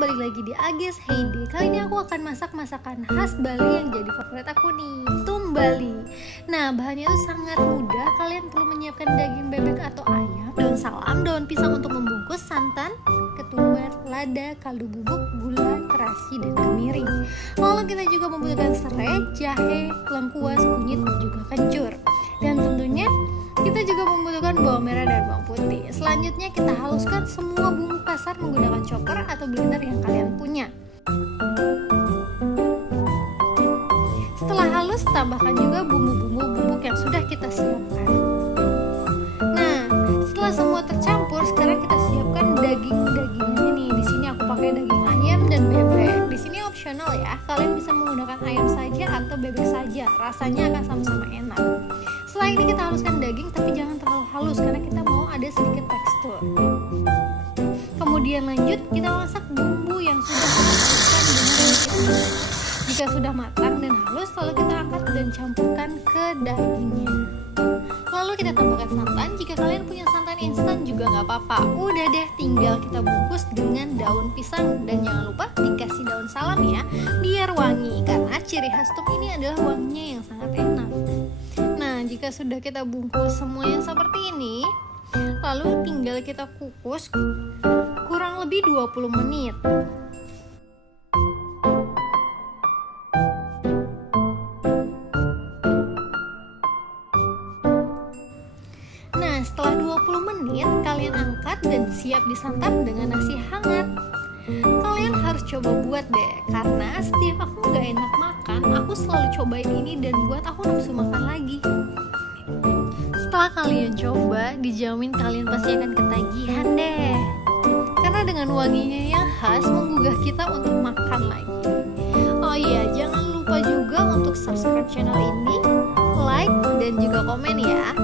balik lagi di Agnes Heidi. Kali ini aku akan masak masakan khas Bali yang jadi favorit aku nih, tumbali. Nah, bahannya itu sangat mudah. Kalian perlu menyiapkan daging bebek atau ayam, daun salam, daun pisang untuk membungkus, santan, ketumbar, lada, kaldu bubuk, gula, terasi, dan kemiri. Lalu kita juga membutuhkan serai, jahe, lengkuas, kunyit, dan juga kencur. Dan tentunya kita juga membutuhkan bawang merah dan bawang putih. Selanjutnya kita haluskan semua bumbu kasar menggunakan chopper atau blender yang kalian punya. Setelah halus, tambahkan juga bumbu-bumbu bubuk yang sudah kita siapkan. Nah, setelah semua tercampur, sekarang kita siapkan daging-dagingnya nih. Di sini aku pakai daging ayam dan bebek. Di sini opsional ya. Kalian bisa menggunakan ayam saja atau bebek saja. Rasanya akan sama-sama enak. Setelah ini kita haluskan daging, tapi jangan terlalu halus karena kita mau ada sedikit tekstur. Kemudian lanjut kita masak bumbu yang sudah kita haluskan dengan sedikit. Jika sudah matang dan halus, lalu kita angkat dan campurkan ke dagingnya. Lalu kita tambahkan santan. Jika kalian punya santan instan juga nggak apa-apa. Udah deh, tinggal kita bungkus dengan daun pisang. Dan jangan lupa dikasih daun salam ya, biar wangi. Karena ciri khas tum ini adalah wanginya yang sangat enak. Nah, jika sudah kita bungkus semuanya seperti ini, lalu tinggal kita kukus kurang lebih 20 menit. Nah, setelah 20 menit kalian angkat dan siap disantap dengan nasi hangat. Kalian harus coba buat deh, karena setiap aku gak enak makan, aku selalu cobain ini dan buat aku nafsu makan lagi. Setelah kalian coba, dijamin kalian pasti akan ketagihan deh. Karena dengan wanginya yang khas menggugah kita untuk makan lagi. Oh iya, jangan lupa juga untuk subscribe channel ini, like, dan juga komen ya.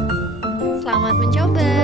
Selamat mencoba.